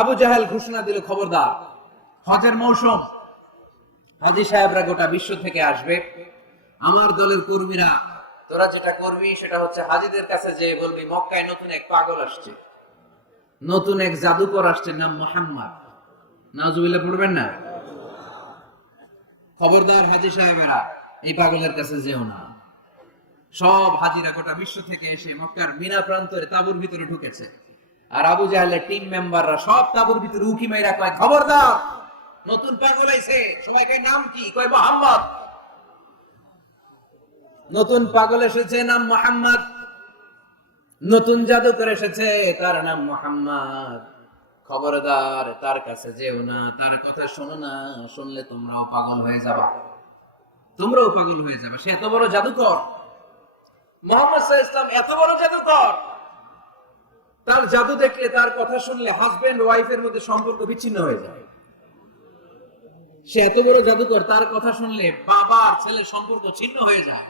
আবু জাহেল ঘোষণা দিল, খবরদার, হজের মৌসুম, হাজী সাহেবরা গোটা বিশ্ব থেকে আসবে, আমার দলের কর্মীরা, তোরা যেটা করবি সেটা হচ্ছে হাজীদের কাছে যে বলবি মক্কায় নতুন এক পাগল আসছে, নতুন এক জাদুকর আসছে, নাম মুহাম্মদ। নাউজুবিল্লাহ পড়বেন না? খবরদার হাজী সাহেবেরা, এই পাগলের কাছে যেও না। সব হাজিরা গোটা বিশ্ব থেকে এসে মক্কার মিনা প্রান্তরে তাঁবুর ভিতরে ঢুকেছে। আর আবু জাহেলের টিম মেম্বাররা সব তাঁবুর ভিতরে উকি মাইরা কয়, খবরদার, নতুন পাগল আইছে। সবাই কয়, নাম কি? কয়, মুহাম্মদ। নতুন পাগল এসেছে, নাম মুহাম্মদ। নতুন জাদুকর এসেছে, তার নাম মুহাম্মদ। খবরদার, তার কাছে যেও না, তার কথা শোনো না, শুনলে তোমরাও পাগল হয়ে যাবে, তোমরাও পাগল হয়ে যাবে। সে এত বড় জাদুকর, মুহাম্মদ সাল্লাল্লাহু আলাইহি ওয়াসাল্লাম এত বড় জাদুকর, তার জাদু দেখলে, তার কথা শুনলে হাজবেন্ড ওয়াইফের মধ্যে সম্পর্ক বিচ্ছিন্ন হয়ে যায়। সে এত বড় জাদুকর, তার কথা শুনলে বাবা আর ছেলের সম্পর্ক ছিন্ন হয়ে যায়।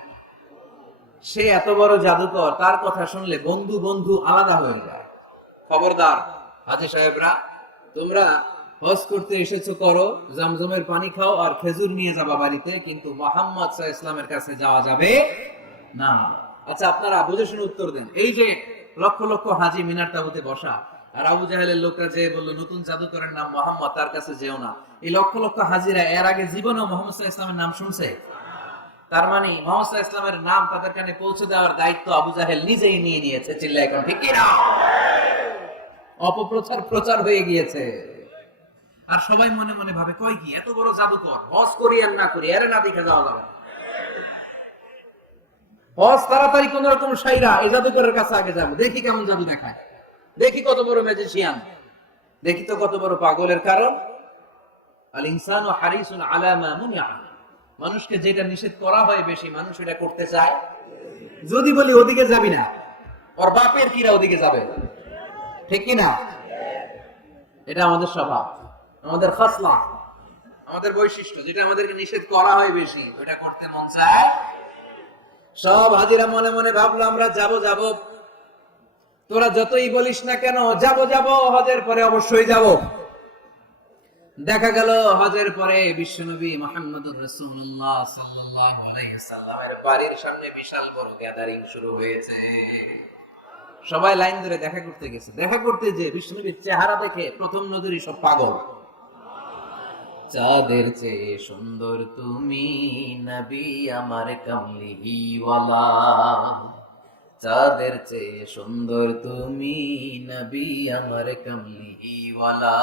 সে এত বড় জাদুকর, তার কথা শুনলে বন্ধু বন্ধু আলাদা হয়ে যায়। খবরদার হাজী সাহেবরা, তোমরা হজ করতে এসেছো, করো, জমজমের পানি খাও আর খেজুর নিয়ে যাবা বাড়িতে, কিন্তু মুহাম্মদ সাল্লাল্লাহু আলাইহি ওয়াসাল্লামের কাছে যাওয়া যাবে না। আচ্ছা, আপনারা বুঝে শুনে উত্তর দেন। এই যে লক্ষ লক্ষ হাজী মিনার তাঁবুতে বসা, আর আবু জাহেলের লোকরা যে বললো নতুন জাদুকরের নাম মুহাম্মদ, তার কাছে যেও না, এই লক্ষ লক্ষ হাজীরা এর আগে জীবনেও মুহাম্মদ সাল্লাল্লাহু আলাইহি ওয়াসাল্লামের নাম শুনছে? তার মানে মুহাম্মদ সাল্লাল্লাহু আলাইহি ওয়াসাল্লামের নাম তাদের কানে পৌঁছে দেওয়ার দায়িত্ব আবু জাহেল নিজেই নিয়ে নিয়েছে। চিল্লায় এখন ঠিক কি না? অপপ্রচার প্রচার হয়ে গিয়েছে। আর সবাই মনে মনে ভাবে, কই কি এত বড় জাদুকর, হজ করি আর না করি, এর না দেখে যাওয়া যাবে, হজ তাড়াতাড়ি কোন রকম সাইরা এই জাদুকরের কাছে আগে যাবো, দেখি কেমন জাদু দেখায়, দেখি কত বড় ম্যাজিশিয়ান, দেখি তো কত বড় পাগলের। কারণ আল ইনসানু হারিসুন আলা মা মুনিআ, মানুষকে যেটা নিষেধ করা হয় বেশি, মানুষ এটা করতে চায়। যদি বলি ওদিকে যাবি না, ওর বাপের কিরা ওদিকে যাবে, ঠিক কি না? এটা আমাদের স্বভাব, আমাদের খাসলা, আমাদের বৈশিষ্ট্য, যেটা আমাদেরকে নিষেধ করা হয় বেশি, ওটা করতে মন চায়। সব হাজিরা মনে মনে ভাবলো, আমরা যাব যাব, তোরা যতই বলিস না কেন, যাব যাব, হজের পরে অবশ্যই যাব। দেখা গেল হজের পরে বিশ্বনবী মুহাম্মদুর রাসূলুল্লাহ সাল্লাল্লাহু আলাইহি ওয়াসাল্লামের বাড়ির সামনে বিশাল বড় গ্যাদারিং শুরু হয়েছে। সবাই লাইন ধরে দেখা করতে গেছে। দেখা করতে যে বিশ্বনবীর চেহারা দেখে প্রথম নজরই সব পাগল। চাঁদের চেয়ে সুন্দর তুমি নবী আমার কামলিওয়ালা, চাঁদের চেয়ে সুন্দর তুমি নবী আমার কামলিওয়ালা,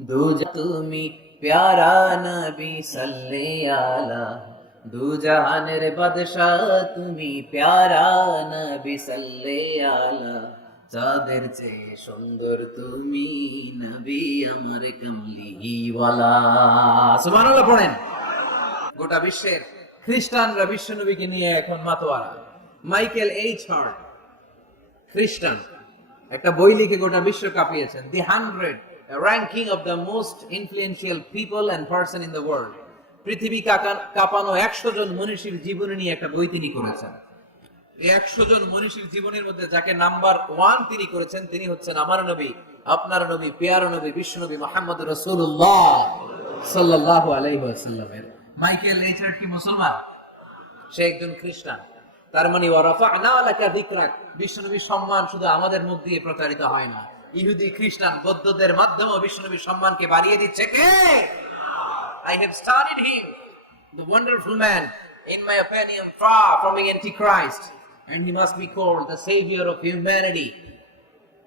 দুজা তুমি প্যারা নবী সাল্লে আলা, দুজাহানের বাদশাহ তুমি প্যারা নবী সাল্লে আলা, চাঁদের চেয়ে সুন্দর তুমি নবী আমার কামলিওয়ালা। সুবহানাল্লাহ পড়েন। গোটা বিশ্বের খ্রিস্টানরা বিশ্বনবীকে নিয়ে এখন মাতোয়ারা। মাইকেল এইচ হার্ট, খ্রিস্টান, একটা বই লিখে গোটা বিশ্ব কাঁপিয়েছেন, the 100 ranking of the most influential people and person in the world. পৃথিবী কাঁপানো 100 জন মনীষীর জীবনী নিয়ে একটা বই তিনি করেছেন। 100 জন মনীষীর জীবনের মধ্যে যাকে নাম্বার 1 তিনি করেছেন, তিনি হচ্ছেন আমার নবী, আপনার নবী, প্রিয় নবী, বিশ্বনবী মুহাম্মদুর রাসূলুল্লাহ সাল্লাল্লাহু আলাইহি ওয়াসাল্লামের। মাইকেল এইচ হার্ট কি মুসলমান? সে একজন খ্রিস্টান। তার মানে ওয়া রাফা'না লাকা যিকরাক, বিশ্বনবীর সম্মান শুধু আমাদের মুখ দিয়ে প্রচারিত হয় না, ইহুদি খ্রিস্টান বৌদ্ধদের মাধ্যমেও বিশ্বনবীর সম্মানকে বাড়িয়ে দিচ্ছে কে? I have studied him, the wonderful man, in my opinion, far from being antichrist, and he must be called the savior of humanity.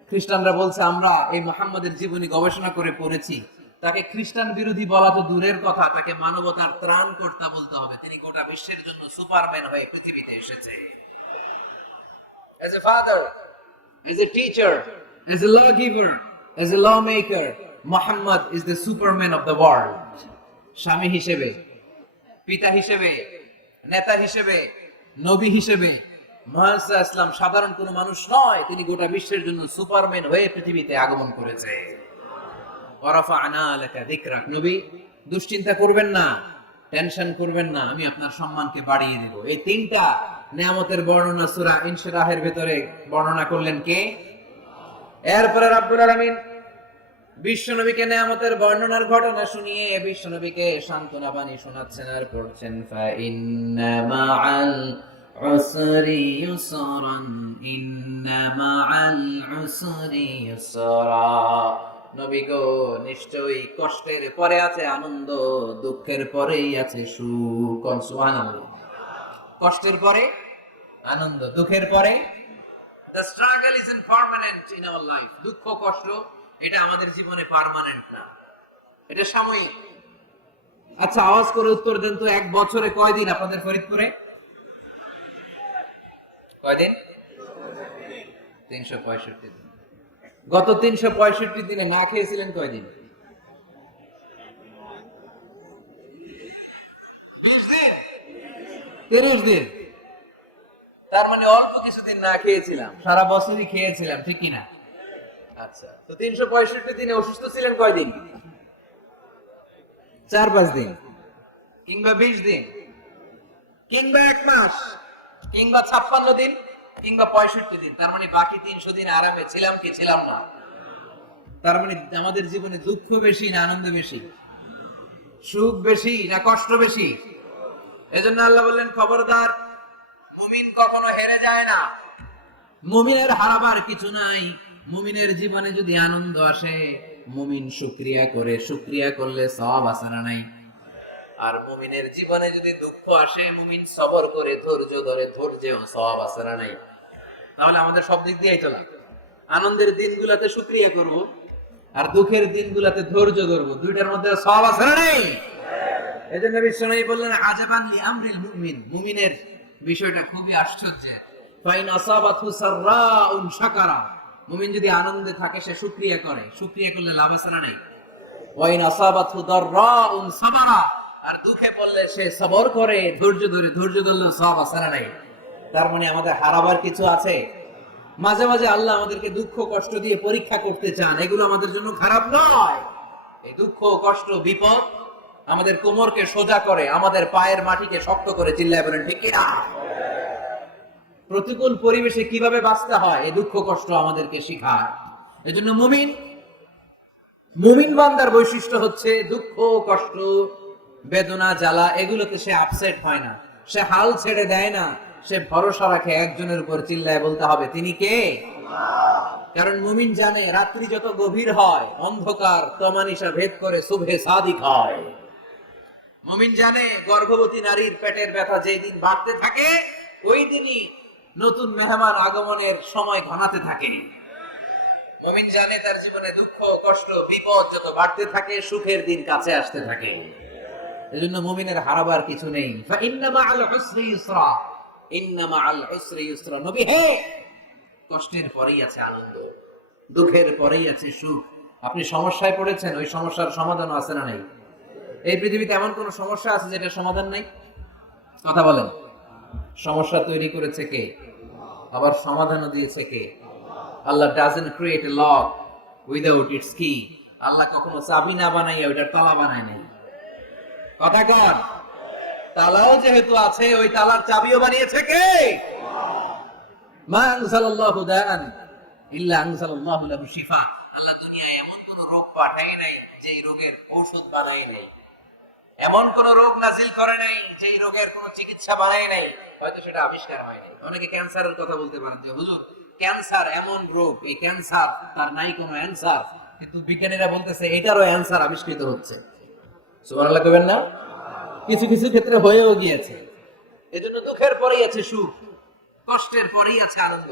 খ্রিস্টানরা বলছে, আমরা এই মুহাম্মদের জীবনী গবেষণা করে পড়েছি, তাকে খ্রিস্টান বিরোধী বলা তো দূরের কথা, তাকে মানবতার ত্রাণকর্তা বলতে হবে। তিনি গোটা বিশ্বের জন্য সুপারম্যান হয়ে পৃথিবীতে এসেছে। As a father, as a teacher, as a lawgiver, as a lawmaker, Muhammad is the superman of the world. স্বামী হিসেবে, পিতা হিসেবে, নেতা হিসেবে, নবী হিসেবে মুহাম্মদ সাল্লাল্লাহু আলাইহি ওয়াসাল্লাম সাধারণ কোনো মানুষ নয়, তিনি গোটা বিশ্বের জন্য সুপারম্যান হয়ে পৃথিবীতে আগমন করেছে। ওয়া রাফা'না লাকা যিকরাক, নবী দুশ্চিন্তা করবেন না, টেনশন করবেন না, আমি আপনার সম্মানকে বাড়িয়ে দেব। এই তিনটা নিয়ামতের বর্ণনা সূরা ইনশিরাহের ভিতরে বর্ণনা করলেন কে? এরপরে রব্বুল আলামিন বিশ্বনবীকে নেয়ামতের বর্ণনার ঘটনা শুনিয়ে বিশ্বনবীকে সান্ত্বনা বাণী শোনাচ্ছেন আর পড়ছেন ফা ইন্না মাআল উসরি ইউসরান ইন্না মাআল উসরি ইউসরা। নবী গো, নিশ্চয়ই কষ্টের পরে আছে আনন্দ, দুঃখের পরেই আছে সুখ। সুবহানাল্লাহ। কষ্টের পরে আনন্দ, দুঃখের পরে the struggle is impermanent in our life. দুঃখ কষ্ট এটা আমাদের জীবনে পার্মানেন্ট না, এটা সাময়িক। আচ্ছা, আওয়াজ করে উত্তর দেন তো, এক বছরে কয়দিন আপনাদের ফরিদপুরে? কয়দিন? 365 দিন। গত 365 দিনে না খেয়েছিলেন কয়দিন? 30 দিন। তার মানে অল্প কিছুদিন না খেয়েছিলাম, সারা বছরই খেয়েছিলাম, ঠিক কিনা? আচ্ছা, তো 365 দিনে অসুস্থ ছিলেন কয়দিন? 4-5 দিন, কিংবা 20 দিন, কিংবা 1 মাস, কিংবা 56 দিন, কিংবা 65 দিন। তার মানে বাকি 300 দিন আরামে ছিলাম কি ছিলাম না? তার মানে আমাদের জীবনে দুঃখ বেশি না আনন্দ বেশি? সুখ বেশি না কষ্ট বেশি? এজন্য আল্লাহ বললেন, খবরদার, মুমিন কখনো হেরে যায় না। মুমিনের হারাবার কিছু নাই। মুমিনের জীবনে যদি আনন্দ আসে, মুমিন শুকরিয়া করে, শুকরিয়া করলে সওয়াব আছে না নাই? আর মুমিনের জীবনে যদি দুঃখ আসে, মুমিন সবর করে, ধৈর্য ধরে, ধৈর্যেও সওয়াব আছে না নাই? তাহলে আমাদের সব দিক দিয়েই চলা। আনন্দের দিনগুলোতে শুকরিয়া করব, আর দুঃখের দিনগুলোতে ধৈর্য ধরব, দুইটার মধ্যে সওয়াব আছে না নাই? এজন্য বিশ্বনবী বললেন, আজাবান লি আমরিল মুমিন, মুমিনের বিষয়টা খুবই আশ্চর্যের। ফাইন আসাবাতহু সাররাউন শাকারা, মুমিন যদি আনন্দে থাকে সে শুকরিয়া করে, শুকরিয়া করলে লাভ আছে না নাই? ওয়াইন আসাবাতহু দাররাউন সাবারা, আর দুঃখে পড়লে সে সবর করে, ধৈর্য ধরে, ধৈর্য ধরলে সওয়াব আছে না নাই? তার মানে আমাদের হারাবার কিছু আছে। মাঝে মাঝে আল্লাহ আমাদেরকে দুঃখ কষ্ট দিয়ে পরীক্ষা করতে চান, এগুলো আমাদের জন্য খারাপ নয়। এই দুঃখ কষ্ট বিপদ আমাদের কোমরকে সোজা করে, আমাদের পায়ের মাটিকে শক্ত করে। চিল্লায় বলেন ঠিক কিনা? প্রতিকূল পরিবেশে কিভাবে বাঁচতে হয় এই দুঃখ কষ্ট আমাদেরকে শেখায়। এজন্য মুমিন বান্দার বৈশিষ্ট্য হচ্ছে দুঃখ কষ্ট বেদনা জ্বালা এগুলোতে সে আপসেট হয় না, সে হাল ছেড়ে দেয় না, সে ভরসা রাখে একজনের উপর। চিল্লায় বলতে হবে তিনি কে? কারণ মুমিন জানে রাত্রি যত গভীর হয়, অন্ধকার তমানিসা ভেদ করে সুবহে সাদিক হয়। মুমিন জানে গর্ভবতী নারীর পেটের ব্যথা যেই দিন বাড়তে থাকে, ওই দিনই নতুন মেহমান আগমনের সময় ঘনাতে থাকে। মুমিন জানে তার জীবনে দুঃখ কষ্ট বিপদ যত বাড়তে থাকে, সুখের দিন কাছে আসতে থাকে। এজন্য মুমিনের হারাবার কিছু নেই। ফা ইন্না মাআল উসরি ইউসরা, ইন্না মাআল উসরি ইউসরা। নবী হে, কষ্টের পরেই আছে আনন্দ, দুঃখের পরেই আছে সুখ। আপনি সমস্যায় পড়েছেন, ওই সমস্যার সমাধান আছে না নাই? এই পৃথিবীতে এমন কোন সমস্যা আছে যেটা সমাধান নাই? কথা বলেন। সমস্যা তৈরি করেছে কে? আবার সমাধানও দিয়েছে কে? আল্লাহ doesn't create a lock without its key. আল্লাহ কখনো চাবি না বানাইয়া ওইটার তালা বানায় নাই। কথা কর। তালাও যেহেতু আছে, ওই তালার চাবিও বানিয়েছে কে? মা আনজালাল্লাহু দাআন ইল্লা আনজালাল্লাহু লাহু শিফা। আল্লাহ দুনিয়ায় এমন কোন রোগ পাঠায় নাই যে রোগের ঔষধ বানায় নাই, এমন কোন রোগ নাজিল করে নাই যে রোগের কোন চিকিৎসা বানায় নাই, হয়তো সেটা আবিষ্কার হয় নাই। অনেকে ক্যান্সারের কথা বলতে পারেন যে হুজুর ক্যান্সার এমন রোগ, এই ক্যান্সার তার নাই কোনো অ্যানসার, কিন্তু বিজ্ঞানীরা বলতেছে এটারও অ্যানসার আবিষ্কৃত হচ্ছে। সুবহানাল্লাহ কইবেন না? কিছু কিছু ক্ষেত্রে হয়েও গিয়েছে। এজন্য দুঃখের পরেই আছে সুখ, কষ্টের পরেই আছে আনন্দ।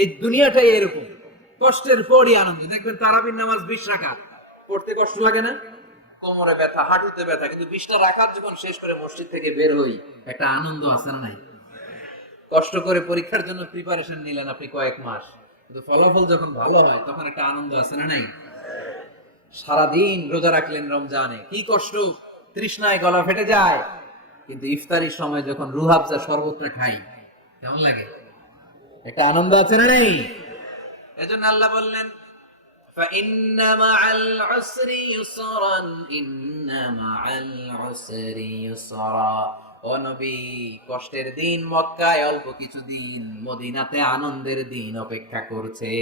এই দুনিয়াটাই এরকম, কষ্টের পরই আনন্দ। দেখবেন তারাবির নামাজ 20 রাকাত পড়তে কষ্ট লাগে না? কোমরে ব্যথা, হাঁটুতে ব্যথা, কিন্তু 20টা রাকাত যখন শেষ করে মসজিদ থেকে বের হই, একটা আনন্দ আছে না নাই? কষ্ট করে পরীক্ষার জন্য প্রিপারেশন নিলেন আপনি কয়েক মাস, কিন্তু ফলাফল যখন ভালো হয় তখন একটা আনন্দ আছে না নাই? সারাদিন রোজা রাখলেন রমজানে, কি কষ্ট, তৃষ্ণায় গলা ফেটে যায়, কিন্তু ইফতারির সময় যখন রুহাবজা শরবতটা খাই, কেমন লাগে? একটা আনন্দ আছে না নেই? এজন্য আল্লাহ বললেন, فإن مع العسر يسرا إن مع العسر يسرا। ও নবী, কষ্টের দিন মক্কায় অল্প কিছুদিন, মদিনাতে আনন্দের দিন অপেক্ষা করছে।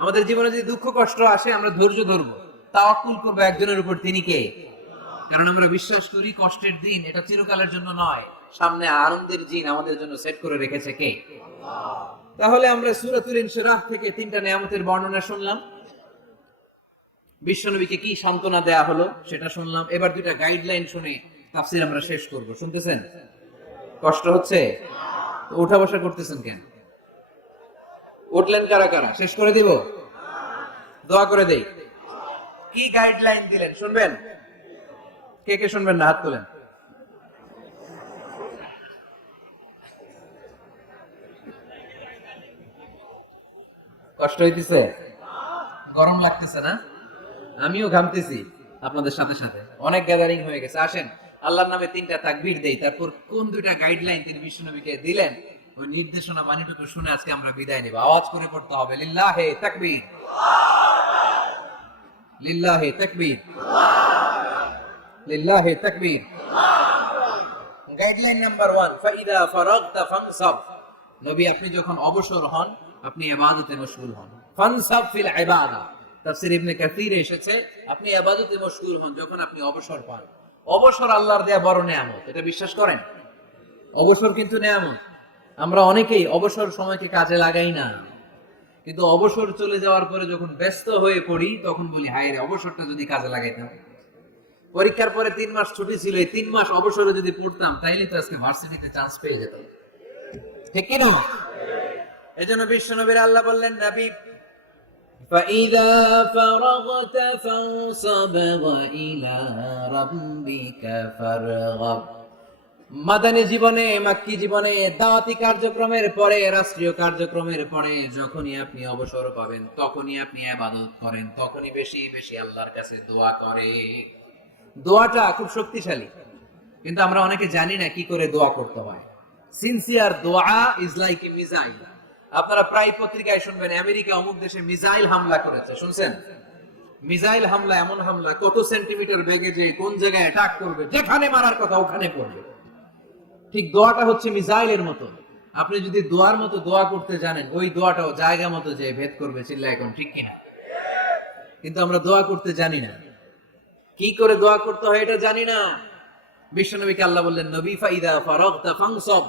আমাদের জীবনে যদি দুঃখ কষ্ট আসে আমরা ধৈর্য ধরবো, তাওয়াক্কুল করবো একজনের উপর, তিনি কে? কারণ আমরা বিশ্বাস করি কষ্টের দিন এটা চিরকালের জন্য নয়, সামনে আনন্দের দিন আমাদের জন্য সেট করে রেখেছে কে? তাহলে আমরা সূরাতুল ইনশিরাহ থেকে 3টা নিয়ামতের বর্ণনা শুনলাম, বিশ্বনবীকে কি সান্ত্বনা দেয়া হলো সেটা শুনলাম। এবার 2টা গাইডলাইন শুনে তাফসীর আমরা শেষ করব। শুনতেছেন? কষ্ট হচ্ছে? উঠা বসা করতেছেন কেন? উঠলেন কারা কারা? শেষ করে দিব? দোয়া করে দেই। কি গাইডলাইন দিলেন শুনবেন? কে কে শুনবেন না হাত তোলেন। কষ্ট হইতেছে? গরম লাগতেছে না? আমিও ঘামতেছি আপনাদের সাথে সাথে, অনেক গ্যাদারিং হয়ে গেছে। আসেন আল্লাহর নামে 3টা তাকবীর দেই, তারপর কোন 2টা গাইডলাইন তিনি বিশ্বনবীকে দিলেন ওই নির্দেশনা বাণীটুকু শুনে আজকে আমরা বিদায় নেব। আওয়াজ করে পড়তে হবে লিল্লাহে তাকবীর, লিল্লাহে তাকবীর, লিল্লাহে তাকবীর। গাইডলাইন নাম্বার 1, ফাইদা ফারাগতা ফানসাব। নবী আপনি যখন অবসর হন আপনি ইবাদতে মশগুল হন। ফানসাব ফিল ইবাদা, তাফসীর ইবনে কাসিরে এসেছে আপনি ইবাদতে মশগুল হন যখন আপনি অবসর পান। অবসর আল্লাহর দেয়া বড় নিয়ামত, এটা বিশ্বাস করেন? অবসর কিন্তু নিয়ামত। আমরা অনেকেই অবসর সময়কে কাজে লাগাই না, কিন্তু অবসর চলে যাওয়ার পরে যখন ব্যস্ত হয়ে পড়ি তখন বলি হায় রে অবসরটা যদি কাজে লাগাইতাম। পরীক্ষার পরে 3 মাস ছুটি ছিল, এই 3 মাস অবসরে যদি পড়তাম তাইলে তো আজকে ভার্সিটিতে চান্স পেয়ে যেতাম, ঠিক কি না? এজন্য বিশ্বনবীর আল্লাহ বললেন নবী فَإِذَا فَرَغْتَ فَانصَبْ وَإِلَى رَبِّكَ فَارْغَب। মাদানী জীবনে, মাক্কি জীবনে, দাওয়াতি কার্যক্রমের পরে, রাষ্ট্রীয় কার্যক্রমের পরে যখনই আপনি অবসর পাবেন তখনই আপনি ইবাদত করেন, তখনই বেশি বেশি আল্লাহর কাছে দোয়া করেন। দোয়াটা খুব শক্তিশালী, কিন্তু আমরা অনেকে জানি না কি করে দোয়া করতে হয়। সিনসিয়ার দোয়া ইজ লাইক এ মিসাইল। আপনারা প্রায় পত্রিকায় শুনবেন আমেরিকা অমুক দেশে মিসাইল হামলা করেছে, শুনছেন? মিসাইল হামলা এমন হামলা কত সেন্টিমিটার বেগে যে কোন জায়গায় অ্যাটাক করবে, যেখানে মারার কথা ওখানে পড়বে। ঠিক দোয়াটা হচ্ছে মিসাইলের মতো। আপনি যদি দোয়ার মতো দোয়া করতে জানেন ওই দোয়াটাও জায়গা মতো যে ভেদ করবে, চিল্লায় এখন ঠিক কিনা? কিন্তু আমরা দোয়া করতে জানি না, কি করে দোয়া করতে হয় এটা জানি না। বিশ্বনবীকে আল্লাহ বললেন নবী ফাইদা ফারাগতা ফানসাব,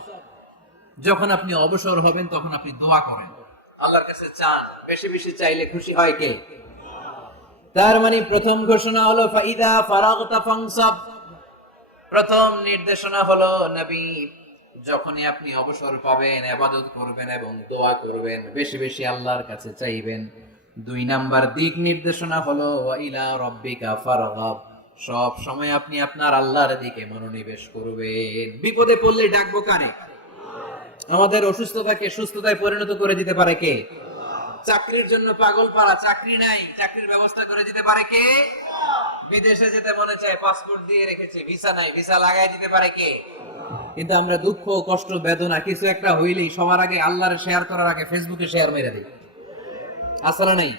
যখন আপনি অবসর হবেন তখন আপনি দোয়া করেন, আল্লাহর কাছে চান। বেশি বেশি চাইলে খুশি হয় কে? তার মানে প্রথম ঘোষণা হলো ফাইদা ফারাগতা ফানসাব। প্রথম নির্দেশনা হলো নবী যখনই আপনি অবসর পাবেন ইবাদত করবেন এবং দোয়া করবেন, বেশি বেশি আল্লাহর কাছে চাইবেন। 2 নাম্বার দিক নির্দেশনা হলো ইলা রাব্বিকা ফারগাব, সব সময় আপনি আপনার আল্লাহর দিকে মনোনিবেশ করবেন। বিপদে পড়লে ডাকবো কারে? আমাদের অসুস্থতাকে সুস্থতায় পরিণত করে দিতে পারে কে? চাকরির জন্য পাগল পাড়া, চাকরি নাই, চাকরির ব্যবস্থা করে দিতে পারে কে? বিদেশে যেতে মনে চায়, পাসপোর্ট দিয়ে রেখেছে, ভিসা নাই, ভিসা লাগাই দিতে পারে কে? কিন্তু আমরা দুঃখ কষ্ট বেদনা কিছু একটা হইলেই সবার আগে আল্লাহর শেয়ার করার আগে ফেসবুকে শেয়ার মেরে দিই। আসলে নাই?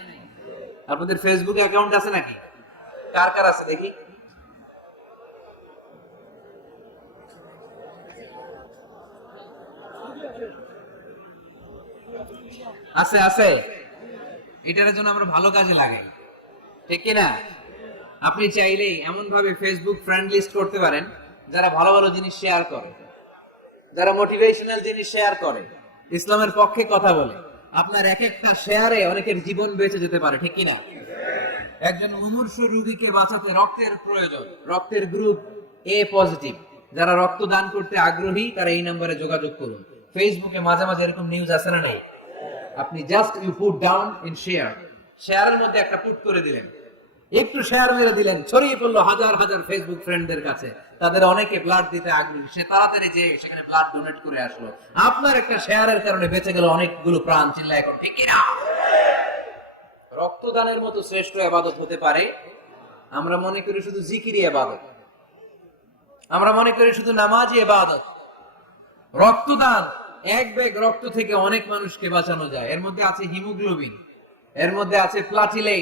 আপনাদের ফেসবুকে অ্যাকাউন্ট আছে নাকি? কার কার আছে দেখি? আছে আছে। এটার জন্য আমরা ভালো কাজে লাগাই, ঠিক কিনা? আপনি চাইলেই এমন ভাবে ফেসবুক ফ্রেন্ড লিস্ট করতে পারেন যারা ভালো ভালো জিনিস শেয়ার করে, যারা মোটিভেশনাল জিনিস শেয়ার করে, ইসলামের পক্ষে কথা বলে। আপনার এক একটা শেয়ারে অনেকের জীবন বেঁচে যেতে পারে, ঠিক কিনা? একজন মুমূর্ষু রোগীকে বাঁচাতে রক্তের প্রয়োজন, রক্তের গ্রুপ এ পজিটিভ, যারা রক্ত দান করতে আগ্রহী তারা এই নম্বরে যোগাযোগ করুন। ফেসবুকে মাঝে মাঝে এরকম নিউজ আসে না নেই? আপনি just you put down in share, শেয়ারের মধ্যে একটা পুট করে দিলেন, একটু শেয়ার মেরে দিলেন, ছড়িয়ে পড়লো হাজার হাজার ফেসবুক ফ্রেন্ডদের কাছে। তাদের অনেকে ব্লাড দিতে আগ্রহী, সে তাড়াতাড়ি যে সেখানে ব্লাড ডোনেট করে আসলো। আপনার একটা শেয়ারের কারণে বেঁচে গেল অনেকগুলো প্রাণ, চিল্লা এখন ঠিক কিনা? রক্তদানের মতো শ্রেষ্ঠ ইবাদত হতে পারে? আমরা মনে করি শুধু জিকিরি ইবাদত, আমরা মনে করি শুধু নামাজি ইবাদত। রক্তদান, এক ব্যাগ রক্ত থেকে অনেক মানুষকে বাঁচানো যায়। এর মধ্যে আছে হিমোগ্লোবিন, এর মধ্যে আছে প্লাটিলেট।